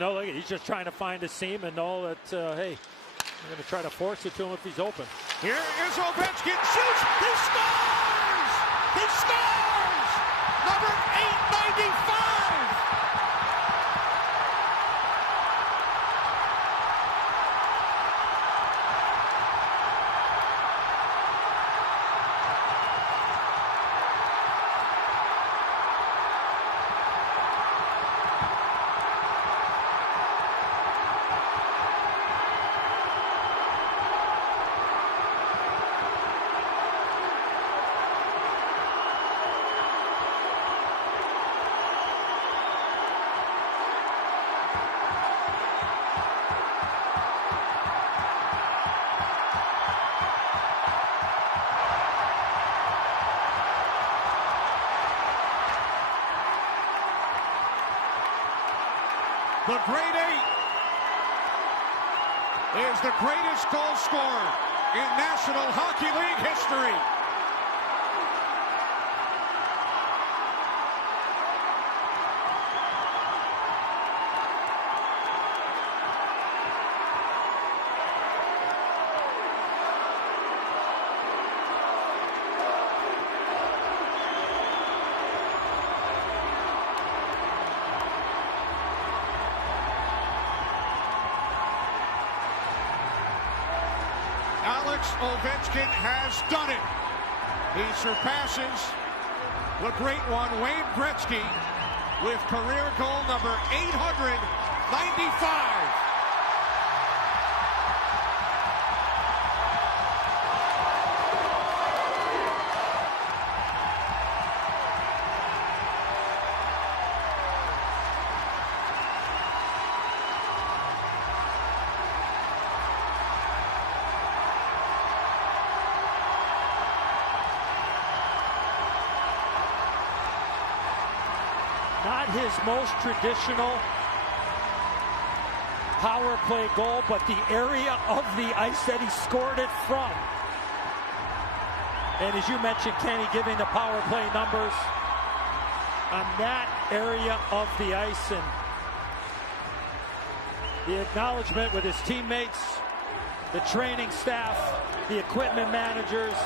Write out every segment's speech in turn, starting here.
No, look, he's just trying to find a seam and know that, hey, I'm going to try to force it to him if he's open. Here is Ovechkin, shoots, he scores! He scores! Number 895! The Great Eight is the greatest goal scorer in National Hockey League history. Alex Ovechkin has done it. He surpasses the great one, Wayne Gretzky, with career goal number 895. Not his most traditional power play goal, but the area of the ice that he scored it from. And as you mentioned, Kenny, giving the power play numbers on that area of the ice, and the acknowledgement with his teammates, the training staff, the equipment managers.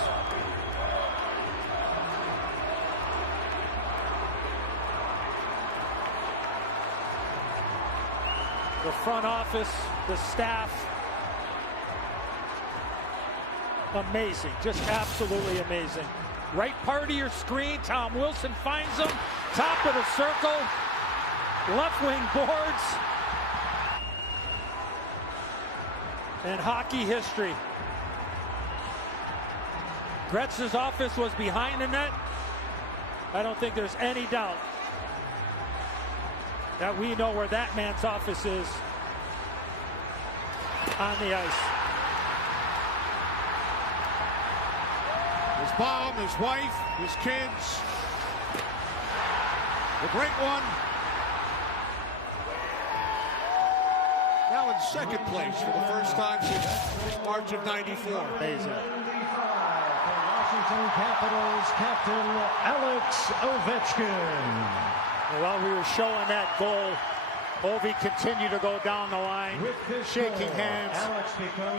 The front office, the staff. Amazing, just absolutely amazing. Right part of your screen, Tom Wilson finds him. Top of the circle, left wing boards. And hockey history. Gretz's office was behind the net. I don't think there's any doubt that we know where that man's office is on the ice. His mom, his wife, his kids. The great one. Now in second place for the first time since March of '94. Amazing. Washington Capitals captain Alex Ovechkin. While we were showing that goal, Ovi continued to go down the line, shaking hands,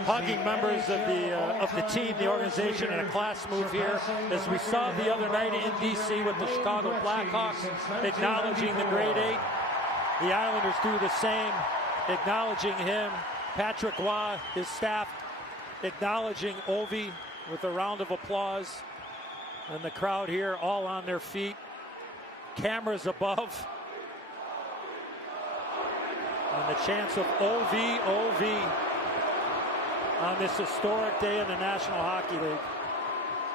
hugging members of the team, the organization, in a class move here, as we saw the other night in DC with the Chicago Blackhawks, acknowledging the Great Eight. The Islanders do the same, acknowledging him. Patrick Waugh, his staff, acknowledging Ovi with a round of applause. And the crowd here all on their feet. Cameras above. And the chance of OV on this historic day in the National Hockey League.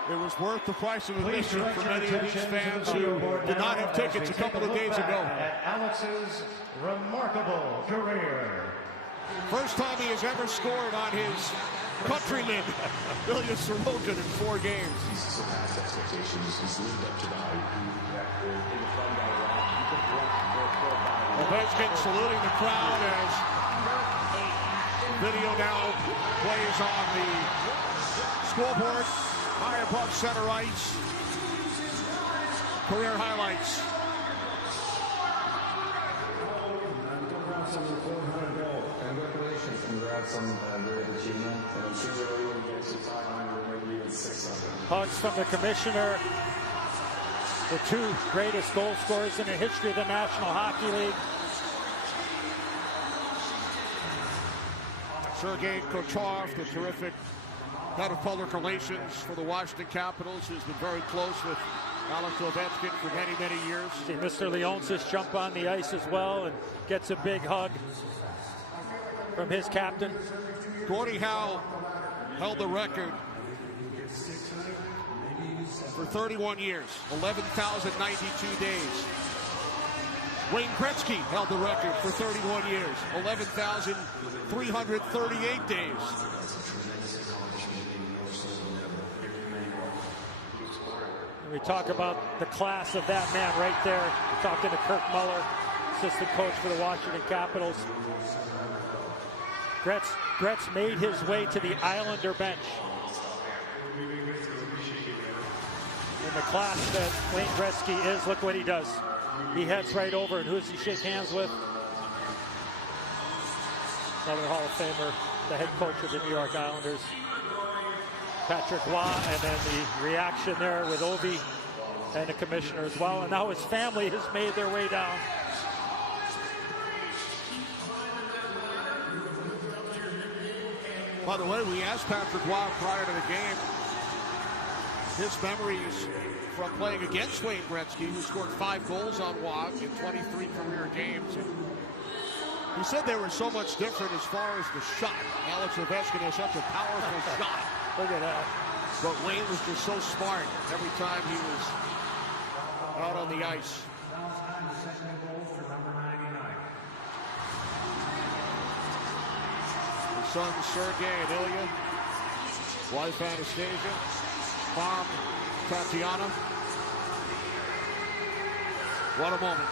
It was worth the price of admission for many of these fans who did not have tickets a couple of days ago. At Alex's remarkable career. First time he has ever scored on his countryman, Ilya Sorokin, in 4 games. He's surpassed expectations. He's lived up to the hype. Ovechkin saluting the crowd as video now plays on the scoreboard high above center ice. Career highlights. had some great achievement, and I'm sure we will get to 500, maybe even 600. Hugs from the commissioner. The two greatest goal scorers in the history of the National Hockey League. Sergei Kochov, the terrific head of public relations for the Washington Capitals, who's been very close with Alex Ovechkin for many, many years. See Mr. Leonsis jump on the ice as well and gets a big hug from his captain. Gordie Howe held the record for 31 years, 11,092 days. Wayne Gretzky held the record for 31 years, 11,338 days. We talk about the class of that man right there. We're talking to Kirk Muller, assistant coach for the Washington Capitals. Gretz made his way to the Islander bench. In the class that Wayne Gretzky is, look what he does. He heads right over, and who does he shake hands with? Another Hall of Famer, the head coach of the New York Islanders, Patrick Roy, and then the reaction there with Ovi and the commissioner as well. And now his family has made their way down. By the way, we asked Patrick Roy prior to the game his memories from playing against Wayne Gretzky, who scored 5 goals on Roy in 23 career games. And he said they were so much different as far as the shot. Alex Ovechkin has such a powerful shot. Look at that. But Wayne was just so smart every time he was out on the ice. His sons Sergei and Ilya, wife Anastasia, mom Tatiana. What a moment.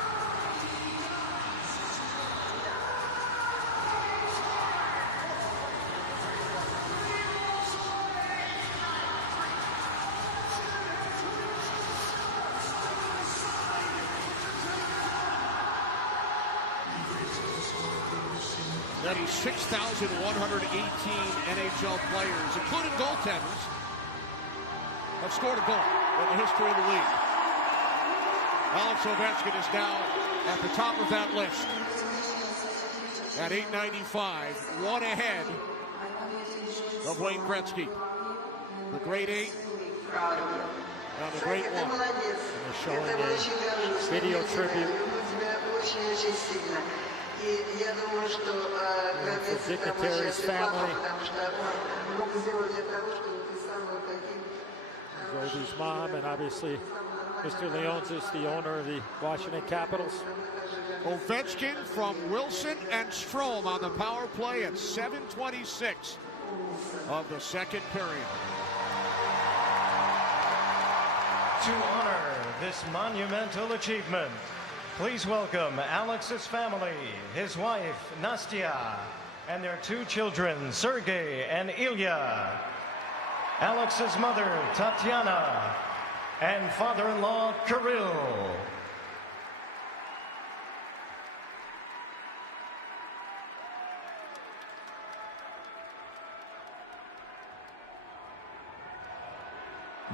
That is 6,118 NHL players, including goaltenders, have scored a goal in the history of the league. Alex Ovechkin is now at the top of that list at 895, one ahead of Wayne Gretzky. The great 8 and the great 1. And they're showing a video tribute. For dignitaries' family. Ovi's mom, and obviously Mr. Leonsis, the owner of the Washington Capitals. Ovechkin from Wilson and Strome on the power play at 7:26 of the second period. To honor this monumental achievement, please welcome Alex's family, his wife, Nastya, and their 2 children, Sergei and Ilya. Alex's mother, Tatiana, and father-in-law, Kirill.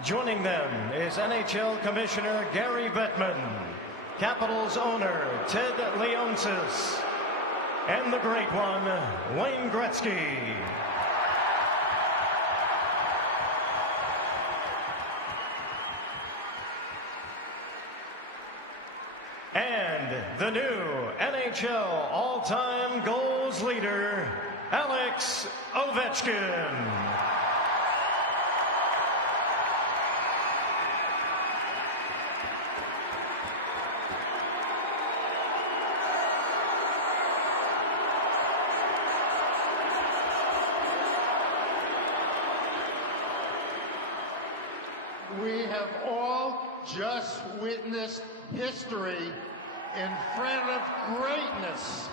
Joining them is NHL Commissioner Gary Bettman, Capitals owner Ted Leonsis, and the great one, Wayne Gretzky. And the new NHL all-time goals leader, Alex Ovechkin. We have all just witnessed history in front of greatness.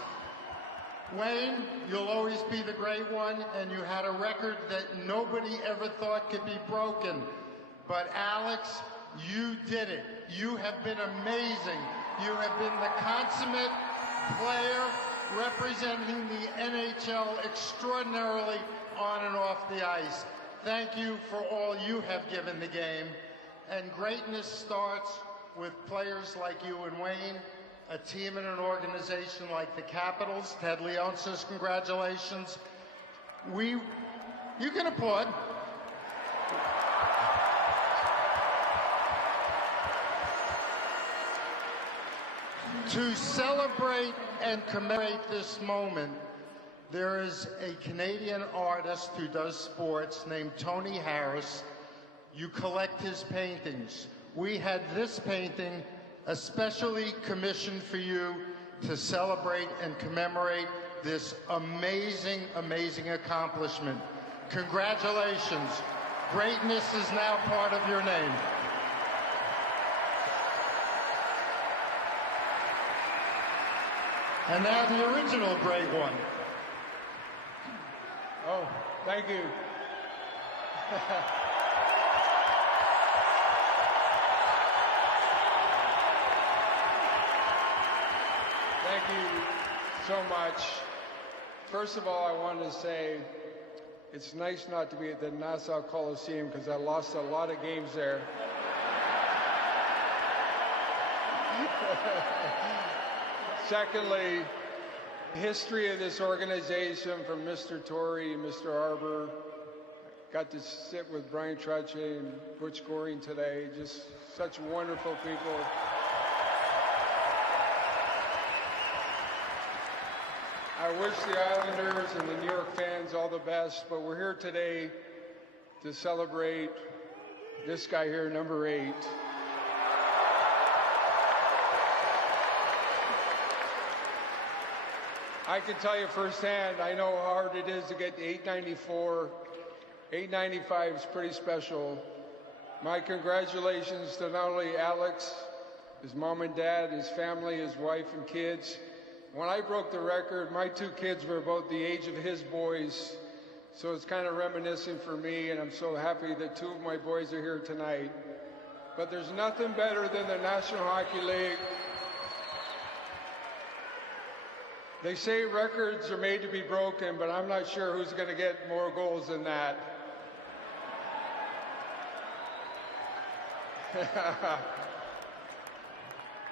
Wayne, you'll always be the great one, and you had a record that nobody ever thought could be broken. But Alex, you did it. You have been amazing. You have been the consummate player representing the NHL extraordinarily on and off the ice. Thank you for all you have given the game. And greatness starts with players like you and Wayne, a team and an organization like the Capitals. Ted Leonsis, congratulations. You can applaud. To celebrate and commemorate this moment, there is a Canadian artist who does sports named Tony Harris. You collect his paintings. We had this painting especially commissioned for you to celebrate and commemorate this amazing, amazing accomplishment. Congratulations. Greatness is now part of your name. And now the original great one. Oh, thank you. Thank you so much. First of all, I wanted to say it's nice not to be at the Nassau Coliseum because I lost a lot of games there. Secondly, the history of this organization from Mr. Torrey and Mr. Arbor. Got to sit with Brian Trottier and Butch Goring today. Just such wonderful people. I wish the Islanders and the New York fans all the best, but we're here today to celebrate this guy here, number 8. I can tell you firsthand, I know how hard it is to get to 894. 895 is pretty special. My congratulations to not only Alex, his mom and dad, his family, his wife and kids. When I broke the record, my 2 kids were about the age of his boys, so it's kind of reminiscent for me, and I'm so happy that 2 of my boys are here tonight. But there's nothing better than the National Hockey League. They say records are made to be broken, but I'm not sure who's going to get more goals than that.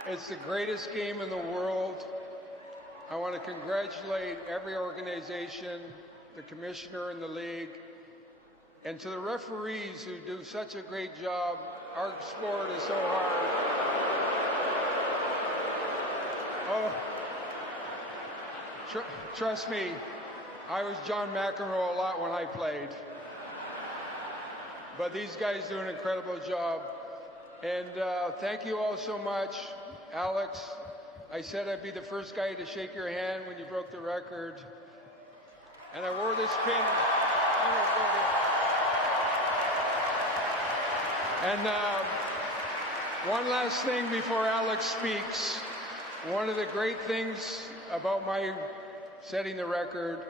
It's the greatest game in the world. I want to congratulate every organization, the commissioner and the league, and to the referees who do such a great job. Our sport is so hard. Oh. Trust me, I was John McEnroe a lot when I played. But these guys do an incredible job. And thank you all so much. Alex, I said I'd be the first guy to shake your hand when you broke the record. And I wore this pin. And one last thing before Alex speaks. One of the great things about my setting the record,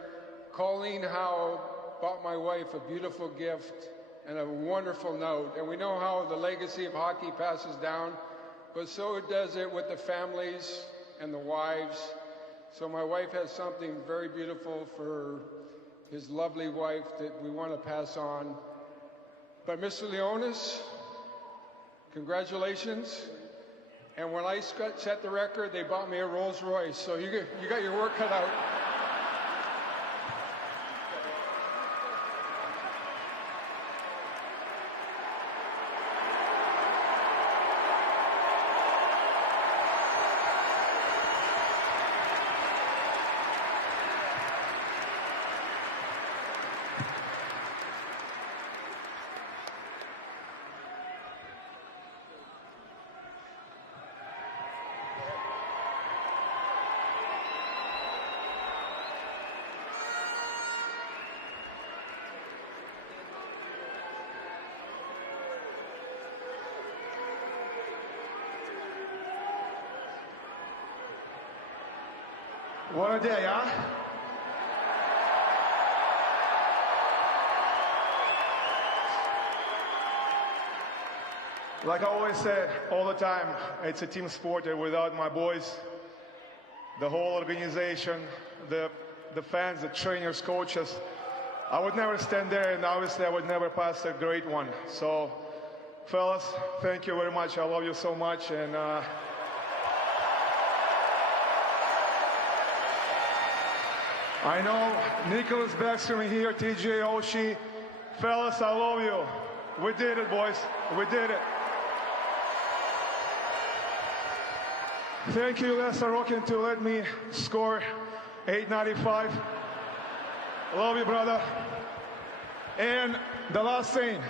Colleen Howe bought my wife a beautiful gift and a wonderful note. And we know how the legacy of hockey passes down, but so does it with the families and the wives. So my wife has something very beautiful for his lovely wife that we want to pass on. But Mr. Leonis, congratulations. And when I set the record, they bought me a Rolls Royce. So you got your work cut out. What a day, huh? Like I always say all the time, it's a team sport, and without my boys, the whole organization, the fans, the trainers, coaches. I would never stand there, and obviously I would never pass a great one. So, fellas, thank you very much. I love you so much. And I know Nicholas Backstrom here, TJ Oshie. Fellas, I love you. We did it, boys. We did it. Thank you, Les Sorokin, to let me score 895. Love you, brother. And the last thing,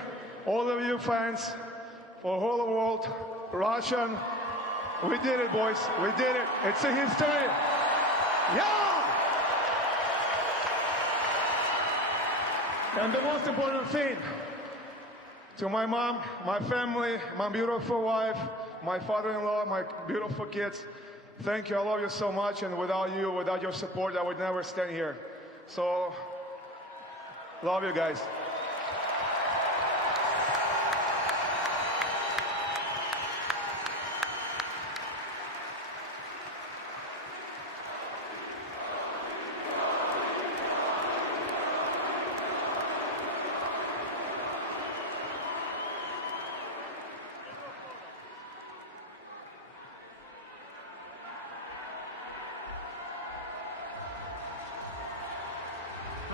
all of you fans, for the whole world, Russian, we did it, boys. We did it. It's a history. Yeah! And the most important thing, to my mom, my family, my beautiful wife, my father-in-law, my beautiful kids, thank you. I love you so much. And without you, without your support, I would never stand here. So, love you guys.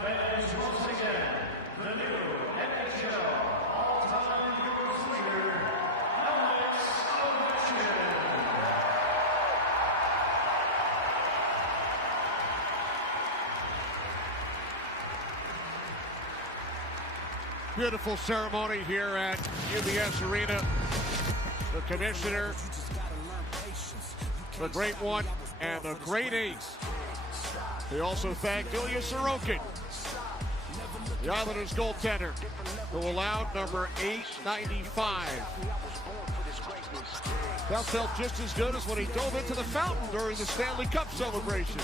Ladies, once again, the new NHL all-time goals leader, Alex Ovechkin. Beautiful ceremony here at UBS Arena. The commissioner, the great one, and the great ace. He also thanked Ilya Sorokin, the Islanders goaltender, who allowed number 895. That felt just as good as when he dove into the fountain during the Stanley Cup celebration.